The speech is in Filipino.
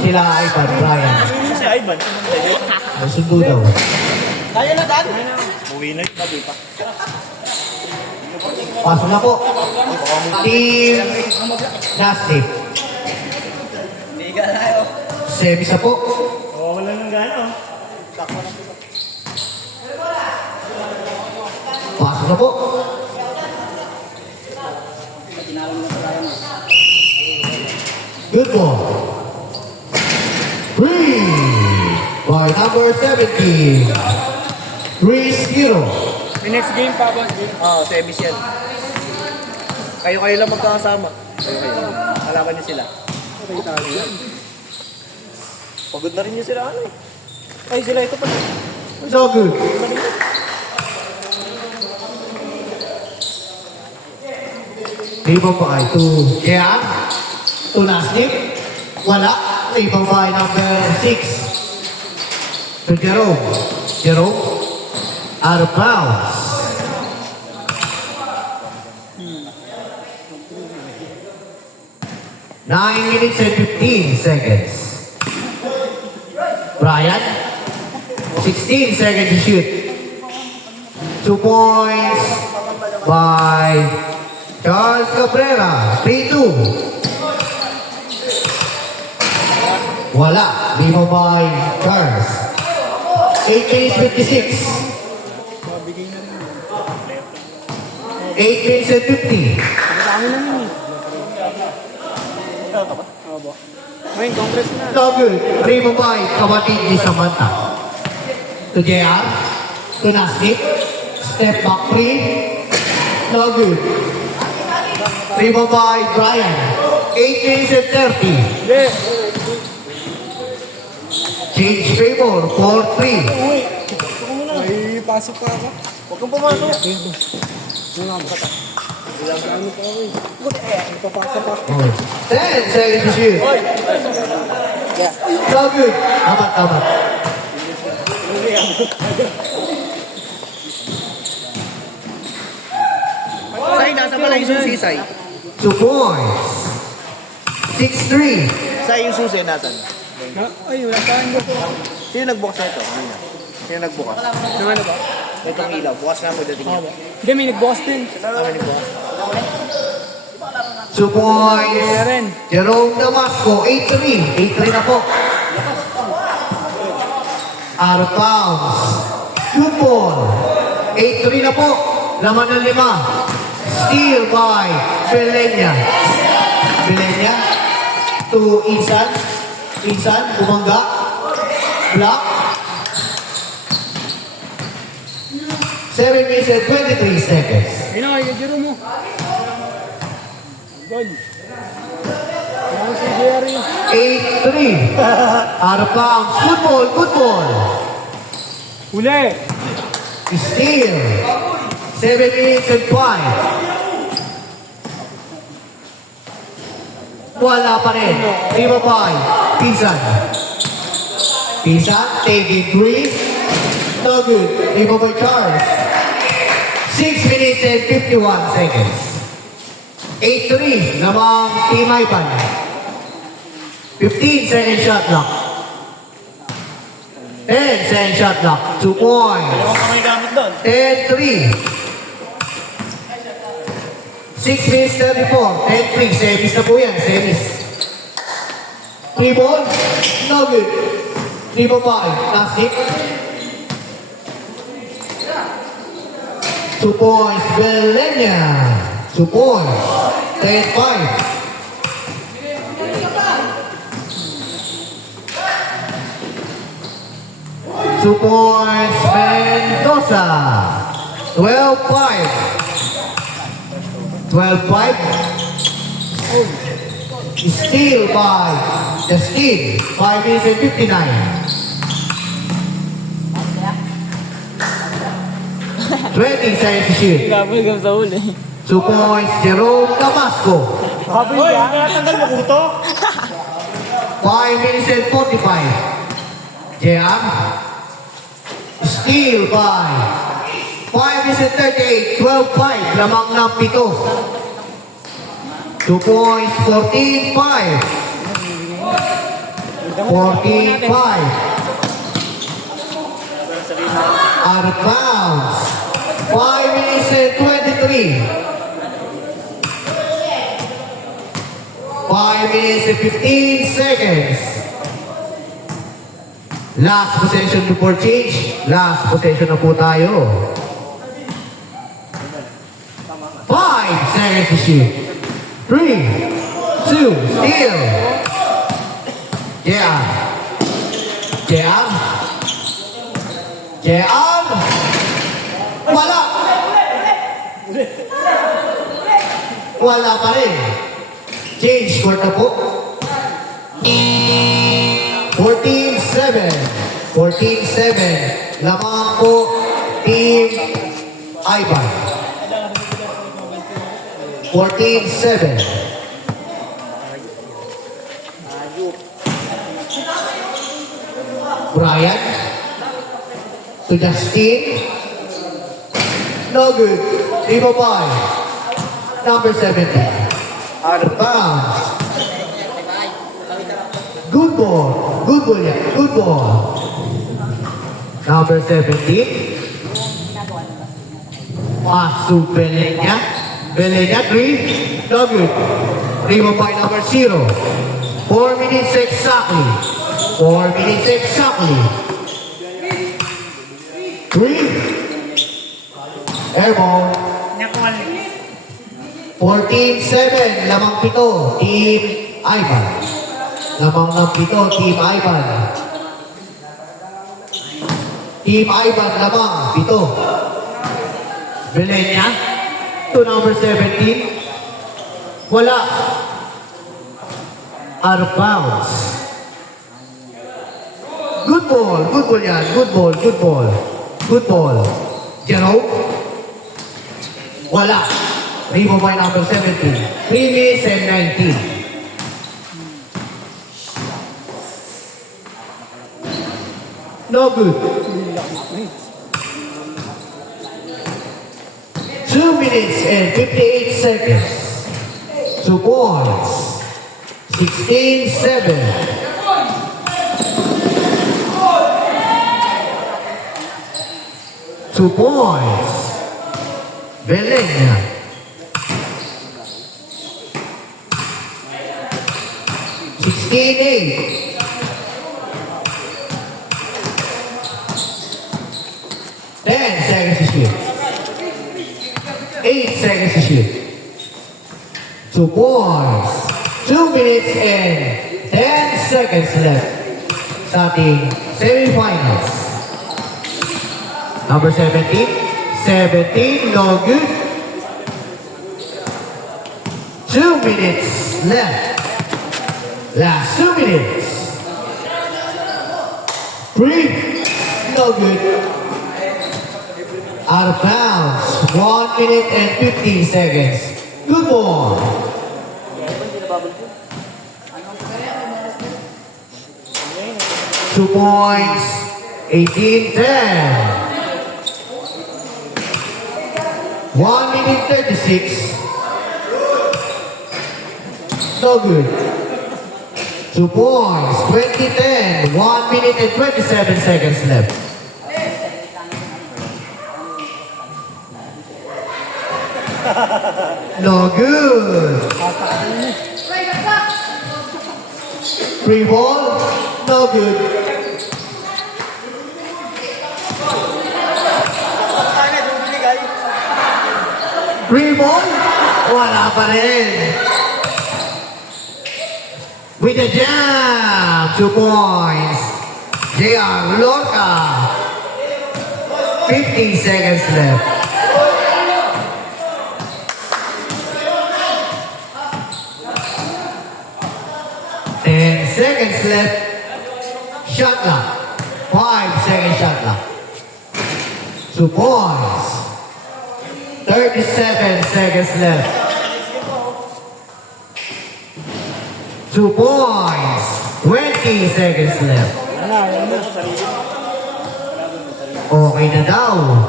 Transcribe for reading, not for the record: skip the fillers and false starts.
Sila Ivan, Brian. Si Ivan. Sundo daw. Kaya na, Dan. Uwi na yung gabi pa. Pasok na po. Team Nasty. Liga na yun. Semis na po. Wala nang gana. Pasok na po. Good ball. Three by number 70. 3-0. May next game pa ba? Oo, semis yan. Kayo lang magkakasama. Kayo. Kalaban niyo sila. Okay, tayo yan. Pagod na rin niyo sila ano eh. Ay, sila ito pa. So good. Rebound pa ay to Jean. To Nasnip. Wala. Rebound pa ay number 6. To Jerome. Jerome. Out of bounds. Nine minutes and 15 seconds. Brian. 16 seconds to shoot. 2 points by Charles Cabrera. 3-2. Wala. Lima by Charles. 8 minutes 56. 8 minutes and 50. Ngayon, Congress na. So good. Lima by kapatid ni Samantha. To JR. To Nasnip. Step back 3. No good. Lima by Brian. 8 minutes and 30. Yes. Change favor. 4-3. Ay, pasok pa ako. Huwag kang pumasok. Ilang ano pa ako eh. Ipapasok pa. 10 seconds to shoot. So good. Tamat. Say, nasa pala yung susi, Say. 2 points. 6-3. Say, yung susi, nasan? Ay, wala tayong gusto. Sino nagbukas na ito? Sino nagbukas? Yung ano ba? Itong ilaw. Bukas na ako dating yun. Hindi, may nag-boss din. Kami nagbukas. 2 points. Ren. Jerome Damasco. 8-3. 8-3 na po. Out of bounds. Good ball. 8-3 na po. Laman ng 5. Steal by Belenya. Belenya to Insan. Insan, bumangga. Block. 7 minutes and 23 seconds. Ayun na, i-giro mo. Goal. Ano si Jerry? 8-3. Out of bounds. Good ball. Huli. Steal. 7 minutes and 5. Wala pa rin. 5 by Pinsan. Pinsan, taking 3. No good. 5 by Charles. 6 minutes and 51 seconds. 8-3. Namang Team Ivan. 15 second shot clock. 10 second shot clock. 2 points. Dalawang kamay gamit doon. 10-3. 6 minutes 34. 10-3. Semis na po yan. Semis. 3 ball. No good. 3 ball 5. Last hit. 2 points. Belenya. 2 points. 10-5. Two points, Mendoza. 12-5. 12-5. Steal by the Steam. 5 minutes and 59. 20 seconds to shoot. Gabal sa huli. 2 points, Jerome Damasco. Hoy, natanggal mo kuto. 5 minutes and 45. Jean. Steal by 5 minutes and 38. 12-5. Lamang ng 7. 2 points, 14-5. 14-5. Out of bounds. 5 minutes and 23. 5 minutes and 15 seconds. Last possession before change. Last possession na po tayo. 5 seconds to shoot. 3, 2, steal. Yeah. Yeah. Yeah. Wala. Wala pa rin. Change court na po. 14-7. 14-7. Lamang po Team Ivan. 14-7. Brian to Justin. No good. 3-5. Number 17. Out of bounds. Good ball. Good ball yan. Good ball. Number 17. Pass to Belenya. Belenya, 3. No good. 3-5 number 0. 4 minutes exactly. 4 minutes exactly. 3. Airball. 14-7. Lamang 7. Team Ivan. Lamang ng 7. Team Ivan. Team Ivan lamang 7. Belenya to number 17. Wala. Out of bounds. Good ball. Good ball yan. Good ball. Good ball. Good ball. Jerome. Wala. Rebound by number 17. 3 minutes and 19. No good. 2 minutes and 58 seconds. 2 points. 16-7. Two points. Belenya. $16-8. 10 seconds to shoot. 8 seconds to shoot. 2 points. 2 minutes and 10 seconds left sa ating semifinals. Number 17. 17, no good. 2 minutes left. Last 2 minutes. 3, no good. Out of bounds. 1 minute and 15 seconds. Good ball. Two points. 18-10. 1 minute 36. No good. 2 points. 20-10. 1 minute and 27 seconds left. No good. Free ball. No good. Free ball. Wala pa rin. With a jam. 2 points. JR Lorca. 15 seconds left. Seconds left. Shot clock. 5 second shot clock. 2 points. 37 seconds left. 2 points. 20 seconds left. Okay na daw.